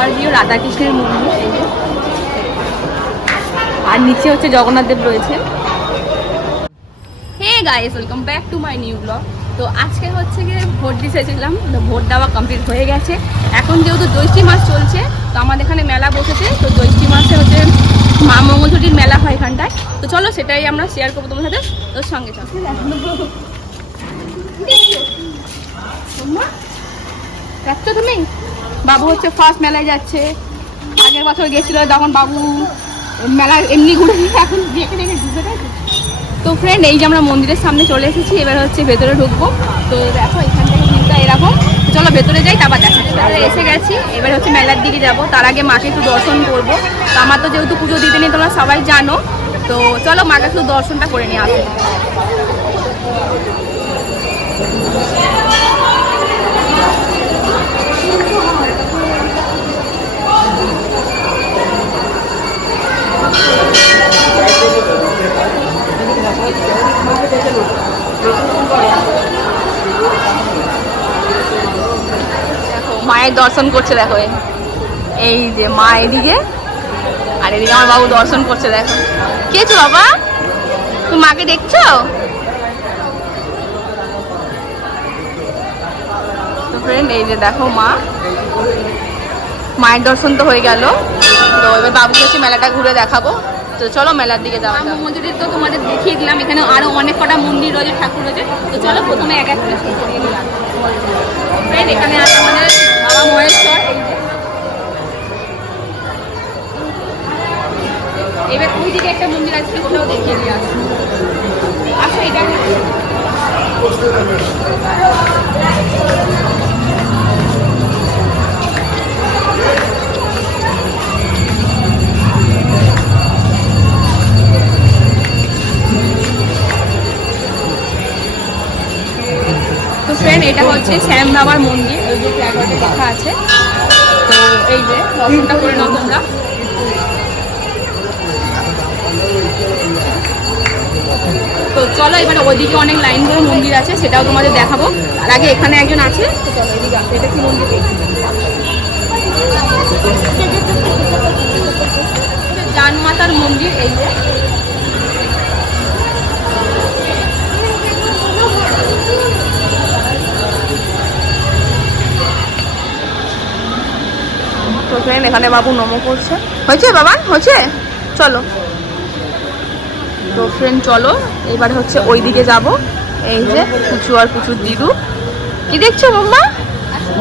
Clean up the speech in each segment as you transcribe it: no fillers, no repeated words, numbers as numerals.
সবার প্রিয় রাধাকৃষ্ণের মন্দির, আর নিচে হচ্ছে জগন্নাথ দেব রয়েছে। Hey guys, welcome back to my new blog. তো আজকে হচ্ছে গিয়ে ভোট দিতেছিলাম, ভোট দেওয়া কমপ্লিট হয়ে গেছে। এখন যেহেতু জ্যৈষ্ঠী মাস চলছে, তো আমাদের এখানে মেলা বসেছে। তো জ্যৈষ্ঠী মাসে হচ্ছে মা মঙ্গলচণ্ডীর মেলা হয় এখানটায়। তো চলো সেটাই আমরা শেয়ার করবো তোমার সাথে, তোর সঙ্গে চলো। যাচ্ছ তুমি? বাবু হচ্ছে ফার্স্ট মেলায় যাচ্ছে। আগের বছর গেছিল তখন বাবু মেলা এমনি ঘুরে নিয়ে এখন দেখে দেখে ঘুরতে গেছে। তো ফ্রেন্ড, এই যে আমরা মন্দিরের সামনে চলে এসেছি, এবার হচ্ছে ভেতরে ঢুকবো। তো দেখো এখান থেকে ভিউটা এরকম। চলো ভেতরে যাই, তারপর দেখা যাবে। এসে গেছি, এবার হচ্ছে মেলার দিকে যাব। তার আগে মাকে একটু দর্শন করবো। তো আমার তো যেহেতু পুজো দিতে নেই, তোমরা সবাই জানো। তো চলো মাকে একটু দর্শনটা করে নিয়ে আসো। দেখো মায়ের দর্শন করছে, দেখো এই যে মা এদিকে, আর এদিকে আমার বাবু দর্শন করছে। দেখো কে ছো বাবা, তুমি মাকে দেখছো? তো ফ্রেন্ড, এই যে দেখো মায়ের দর্শন তো হয়ে গেল। তো এবার বাবুকে হচ্ছে মেলাটা ঘুরে দেখাবো। তো চলো মেলার দিকে যাওয়া যাক। মন্দির তো তোমাদের দেখিয়ে দিলাম, এখানে আরো অনেক কটা মন্দির রয়েছে, ঠাকুর রয়েছে। তো চলো প্রথমে এক এক করে শুরু করিয়ে দিলাম। ফ্রেন্ড, এখানে আছে আমাদের বাবা মহেশ্বর। এবার ওই দিকে একটা মন্দির আছে, ওটাও দেখিয়ে দিয়ে আসো। আচ্ছা, এটা তো ফ্রেন্ড, এটা হচ্ছে শ্যাম বাবার মন্দির, ওই যে ফ্ল্যাগটা লেখা আছে। তো এই যে দর্শনটা করে নাও তোমরা। তো চলো এবার ওইদিকে অনেক লাইন করে মন্দির আছে, সেটাও তোমাদের দেখাবো। তার আগে এখানে একজন আছে, তো চলো এদিকে আছে। এটা কি মন্দির দেখি? জানমাতার মন্দির, এই যে। তো ফ্রেন্ড, এখানে বাবু নমো করছে। হয়েছে বাবা, হয়েছে? চলো। তো ফ্রেন্ড চলো এবার হচ্ছে ওই দিকে যাব। এই যে পুচু আর পুচুর দিদু। কি দেখছো মাম্মা?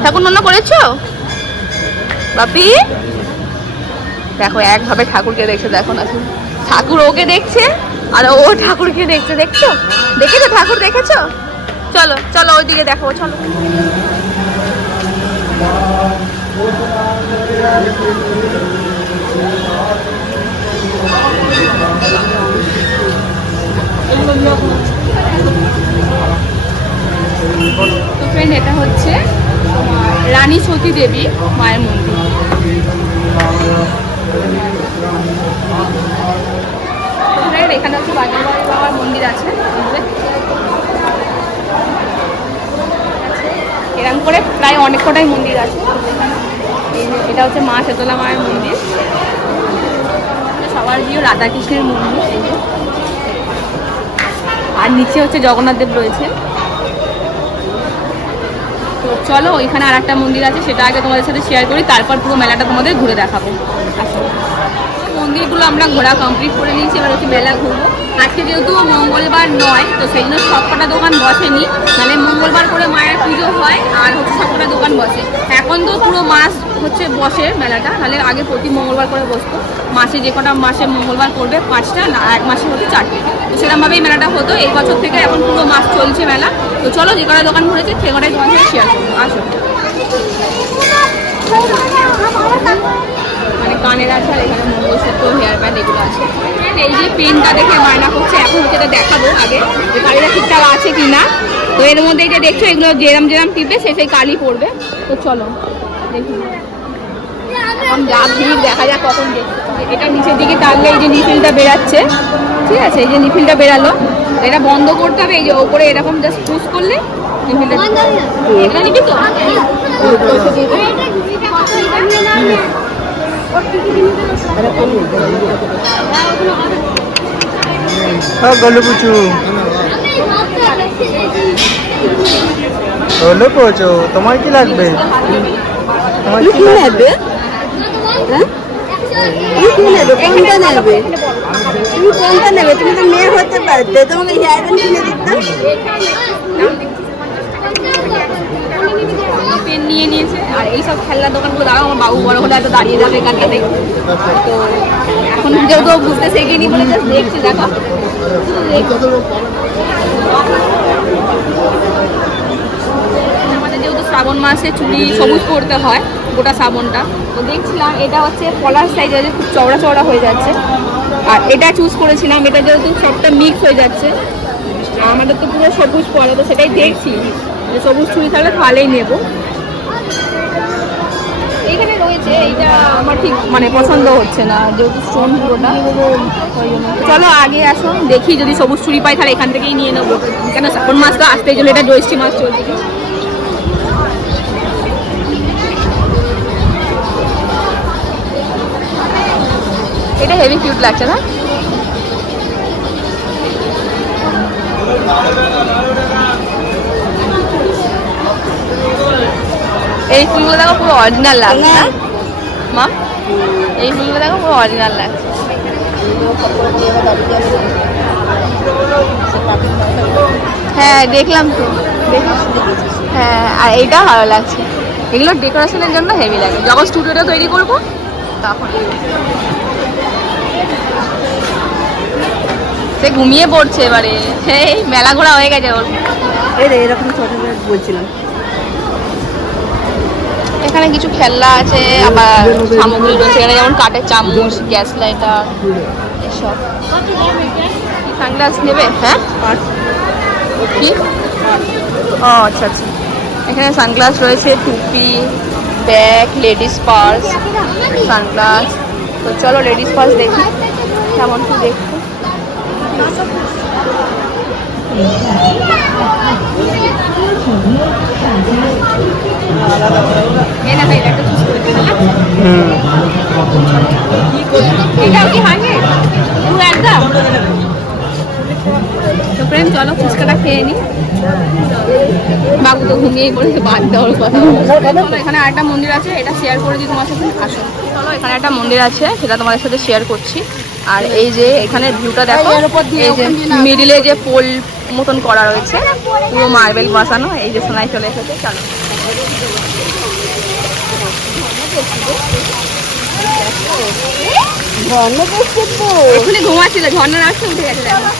ঠাকুর নন্না করেছো বাপি? দেখো একভাবে ঠাকুরকে দেখছে, দেখো না, ঠাকুর ওকে দেখছে আর ও ঠাকুরকে দেখছে। দেখছো? দেখেছো ঠাকুর? দেখেছো? চলো চলো ওইদিকে দেখো, চলো। তো ফ্রেন্ড, এটা হচ্ছে রানী সতী দেবী মায়ের মন্দির। ফ্রেন্ড, এখানে হচ্ছে বাজারবাড়ি বাবার মন্দির আছে। এরকম করে প্রায় অনেক কটাই মন্দির আছে। এটা হচ্ছে মা শীতলা মায়ের মন্দির, সবার প্রিয় রাধাকৃষ্ণের মন্দির। আর নিচে হচ্ছে জগন্নাথ দেব রয়েছে। তো চলো ওইখানে আর একটা মন্দির আছে, সেটা আগে তোমাদের সাথে শেয়ার করি, তারপর পুরো মেলাটা তোমাদের ঘুরে দেখাবো। মন্দিরগুলো আমরা ঘোরা কমপ্লিট করে নিয়েছি, এবার হচ্ছে মেলা ঘুরবো। আজকে যেহেতু মঙ্গলবার নয়, তো সেই জন্য সবকটা দোকান বসেনি। মানে মঙ্গলবার করে মায়ের পুজো হয়, আর হচ্ছে সবকটা দোকান বসে। এখন তো পুরো মাস হচ্ছে বসে মেলাটা, নাহলে আগে প্রতি মঙ্গলবার করে বসতো। মাসে যে কটা মাসে মঙ্গলবার করবে 5টা, না এক মাসে হচ্ছে 4টে। তো সেরকমভাবেই মেলাটা হতো। এই বছর থেকে এখন পুরো মাস চলছে মেলা। তো চলো যে কটা দোকান ঘুরেছে সে কটাই তোমার সাথে শেয়ার করবো, আসো। মানে কানের আছে, আর এখানে মঙ্গলসূত্র, হেয়ার ব্যান্ড এগুলো আছে। এই যে পেনটা দেখে বায়না করছে, এখন হচ্ছে দেখাবো আগে যে কালিটা ঠিকঠাক আছে কি না। তো এর মধ্যে যে দেখছো এগুলো যেরাম যেরাম টিপবে সেই কালি পড়বে। তো চলো দেখি, এখন যা ভিড়, দেখা যাক কখন দেখছি। এটা নিচের দিকে টানলে এই যে নিফিলটা বেরাচ্ছে, ঠিক আছে? এই যে নিফিলটা বেরালো, এটা বন্ধ করতে হবে। এই যে ওপরে এরকম জাস্ট পুশ করলে নিফিলটা, এটা নিবি তো? গলু পুচু গলু পুচু, তোমার কি লাগবে? তোমার কি লাগবে? কোনটা নেবে? তুমি কোনটা নেবে? তুমি তো মেয়ে হতে পারতে, তোমাকে হেয়ার ব্যান্ড কিনে দিতাম। পেন নিয়ে নিয়েছে। আর এইসব খেলনার দোকানগুলো দাঁড়াও, আমার বাবু বড় হলে এত দাঁড়িয়ে যাবে এখানটা দেখো। তো এখন যেহেতু বুঝতে শেখেনি বলে জাস্ট দেখছি, দেখো আমাদের যেহেতু শ্রাবণ মাসে চুড়ি সবুজ করতে হয় গোটা শ্রাবণটা, তো দেখছিলাম এটা হচ্ছে পলার সাইজ আছে, খুব চওড়া চওড়া হয়ে যাচ্ছে। আর এটা চুজ করেছিলাম, এটা যেহেতু সবটা মিক্স হয়ে যাচ্ছে, আমাদের তো পুরো সবুজ পলা, তো সেটাই দেখছি যে সবুজ চুড়ি থাকলে তাহলেই নেবো। এখানে রয়েছে এইটা আমার ঠিক মানে পছন্দ হচ্ছে না, যেহেতু স্টোন পুরোটা, ওই জন্য। চলো আগে আসো, দেখি যদি সবুজ চুড়ি পাই তাহলে এখান থেকেই নিয়ে নেবো, কেন শ্রাবণ মাস তো আসতেই চলে, এটা জ্যৈষ্ঠী মাস চলছে। এটা হেভি কিউট লাগছে না? এই ফুলগুলো দেখো পুরো অরিজিনাল লাগছে না মা? এই ফুলগুলো দেখো পুরো অরিজিনাল লাগছে। হ্যাঁ দেখলাম তো, হ্যাঁ। আর এইটা ভালো লাগছে, এগুলো ডেকোরেশনের জন্য হেভি লাগে, যখন স্টুডিওটা তৈরি করবো তখন। সে ঘুমিয়ে পড়ছে এবারে, সেই মেলা ঘোরা হয়ে গেছে ওর। এরকম ছোট বলছিলাম। এখানে কিছু খেলনা আছে, আবার সামগ্রী রয়েছে এখানে, যেমন কাঠের চামচ, গ্যাস লাইটার, এসব। সানগ্লাস নেবে? হ্যাঁ কি? ও আচ্ছা আচ্ছা, এখানে সানগ্লাস রয়েছে, টুপি, ব্যাগ, লেডিস পার্স, সানগ্লাস। তো চলো লেডিস পার্স দেখি কেমন কি দেখতে। চলো ফুচকাটা খেয়ে নি, বাবু তো ঘুমিয়েই পড়েছে, বাদ দেওয়ার কথা। চলো এখানে আরেকটা মন্দির আছে, এটা শেয়ার করে দিই তোমার সাথে, আসো। চলো এখানে একটা মন্দির আছে, সেটা তোমাদের সাথে শেয়ার করছি। আর এই যে এখানে ভিউটা দেখো, এই যে মিডিলে যে পোল মতন করা রয়েছে, পুরো মার্বেল বসানো, এই যে সোনায় চলে এসেছে। চলো এখানে ঘুমাচ্ছিল, ঝর্ণার আসতে উঠে গেছে, দেখো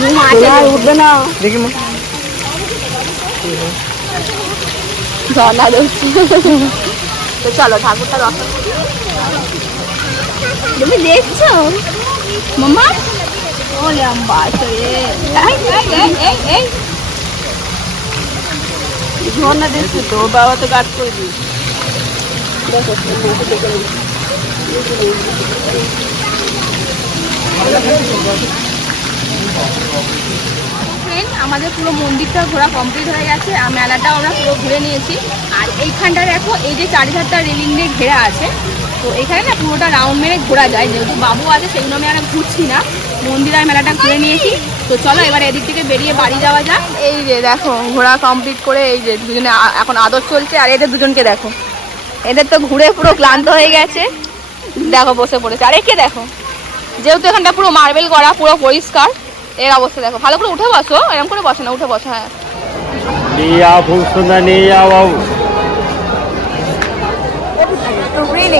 ঘুম আছে, উঠবে না দেখি ঝর্ণা দেখছি। তো চলো ঠাকুরটা দর্শন করি। তুমি দেখছো মাম্মা? ও লম্বা ঝর্ণা দেখছি তো, বাবা তো গাছ করে দিয়েছে। আমাদের পুরো মন্দিরটা ঘোরা কমপ্লিট হয়ে গেছে, আর মেলাটাও আমরা পুরো ঘুরে নিয়েছি। আর এইখানটা দেখো, এই যে চারিধারটা রেলিং দিয়ে ঘেরা আছে, তো এখানে না পুরোটা রাউন্ড মেরে ঘোরা যায়, যেহেতু বাবু আছে সেগুলো আমি আর ঘুরছি না, মন্দির আর মেলাটা ঘুরে নিয়েছি। তো চলো এবার এদিক থেকে বেরিয়ে বাড়ি যাওয়া যাক। এই যে দেখো ঘোরা কমপ্লিট করে, এই যে দুজনে এখন আদর চলছে, আর এদের দুজনকে দেখো, এদের তো ঘুরে পুরো ক্লান্ত হয়ে গেছে, দেখো বসে পড়েছে। আর একে দেখো, যেহেতু এখানটা পুরো মার্বেল করা, পুরো পরিষ্কার, এর অবস্থা দেখো। ভালো করে উঠে বসো, এরকম করে বসে না, উঠে বসো। হ্যাঁ খুব সুন্দর নিয়ে যাও।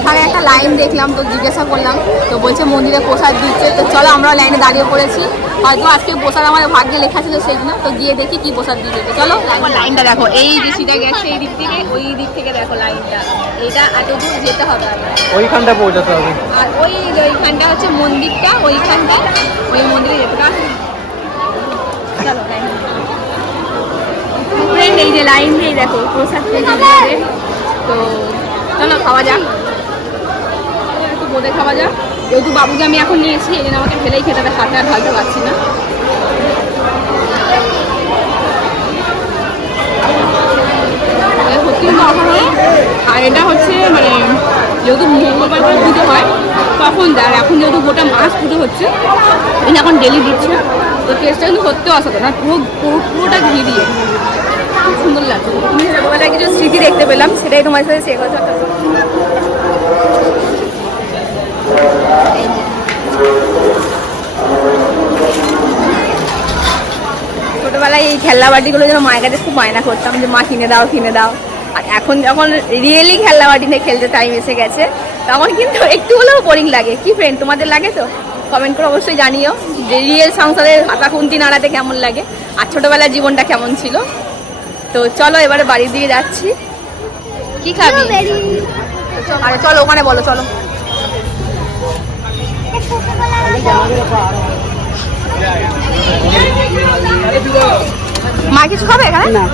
এখানে একটা লাইন দেখলাম, তো জিজ্ঞাসা করলাম, তো বলছে মন্দিরে প্রসাদ দিচ্ছে। তো চলো আমরা লাইনে দাঁড়িয়ে পড়েছি, হয়তো আজকে প্রসাদ আমাদের ভাগ্যে লেখা ছিল সেই জন্য, তো গিয়ে দেখি কি প্রসাদ দিয়ে দেবে। চলো লাইনটা দেখো, এই যে সিধা গেছে এই দিক থেকে, ওই দিক থেকে দেখো লাইনটা, এইটা এত দূর যেতে হবে, ওইখানটা পৌঁছাতে হবে। আর ওইখানটা হচ্ছে মন্দিরটা, ওইখানটা ওই মন্দিরে যেতে হবে। চলো ফ্রেন্ড, এই যে লাইন দিয়ে দেখো প্রসাদ পেয়ে, তো চলো খাওয়া যাক, একটু বোঁদে খাওয়া যাক। যেহেতু বাবুকে আমি এখন নিয়েছি, এই জন্য আমাকে ফেলেই খেতে হবে, হাতে আর ঢালতে পারছি না। ভর্তি কিন্তু অফার হয়। আর এটা হচ্ছে মানে যেহেতু মঙ্গলবার করে পুজো হয় তখন দেয়, আর এখন যেহেতু গোটা মাছ পুজো হচ্ছে এটা এখন ডেলি দিচ্ছে, তো টেস্টটা কিন্তু সত্যি অসাধারণ। আর পুরোটা ঘি দিয়ে খুব সুন্দর লাগছে। তুমি ছোটোবেলায় কিছু স্মৃতি দেখতে পেলাম, সেটাই তোমার সাথে শেয়ার করতে। ছোটোবেলায় এই খেলনা বাটিগুলো যেন মায়ের কাছে খুব বায়না করতাম যে মা কিনে দাও কিনে দাও। আর এখন যখন রিয়েলি খেলনা বাটি নিয়ে খেলতে টাইম এসে গেছে তখন কিন্তু একটু হলেও বোরিং লাগে। কি ফ্রেন্ড, তোমাদের লাগে? তো কমেন্ট করে অবশ্যই জানিও যে রিয়েল সংসারের হাতা খুন্তি নাড়াতে কেমন লাগে আর ছোটোবেলার জীবনটা কেমন ছিল। তো চলো এবারে বাড়ির দিকে যাচ্ছি। কি খাবি? আরে চলো ওখানে বলো, চলো। মা কিছু খাবে এখানে? না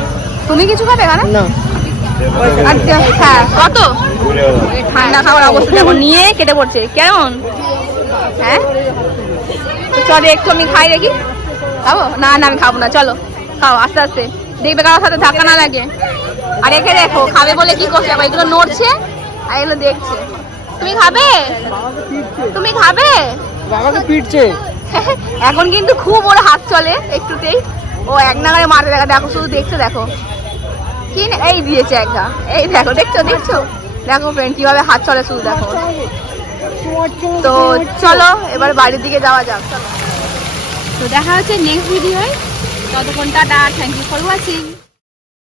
তুমি কিছু খাবে এখানে? না আচ্ছা হ্যাঁ, কত? ঠান্ডা খাবার অবস্থা দেখো, নিয়ে কেটে পড়ছে কেমন। হ্যাঁ চলো একটু আমি খাই দেখি। খাবো? না না আমি খাবো না, চলো খাও আস্তে আস্তে, দেখবে কারোর সাথে ধাক্কা না লাগে। আর একে দেখো খাবে বলে কি করছে, আবার এগুলো নড়ছে আর এগুলো দেখছে। তুমি খাবে? তুমি খাবে? বাবাকে পিটছে। এখন কিন্তু খুব ওর হাত চলে একটুতেই, ও এক নাগারে মারতে দেখা, দেখো শুধু দেখছো, দেখো কি এই দিয়েছে একটা, এই দেখো, দেখছো দেখছো, দেখো ফ্রেন্ড কিভাবে হাত চলে শুধু দেখো। তো চলো এবার বাড়ির দিকে যাওয়া যাক। চলো, তো দেখা হচ্ছে নেক্সট ভিডিওয়, ততক্ষণ tata, thank you for watching.